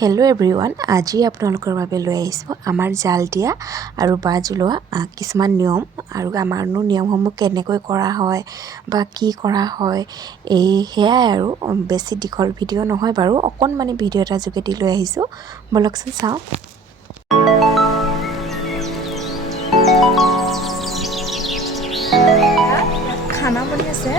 Hello' everyone, আজি আপোনালোকৰ বাবে লৈ আহিছোঁ আমাৰ জাল দিয়া আৰু বাহ জ্বলোৱা কিছুমান নিয়ম আৰু আমাৰনো নিয়মসমূহ কেনেকৈ কৰা হয় বা কি কৰা হয় সেয়াই আৰু বেছি দীঘল ভিডিঅ' নহয় বাৰু, অকণমানি ভিডিঅ' এটা যোগেদি লৈ আহিছোঁ। ব'লকচোন চাওঁ। খানা বনি আছে।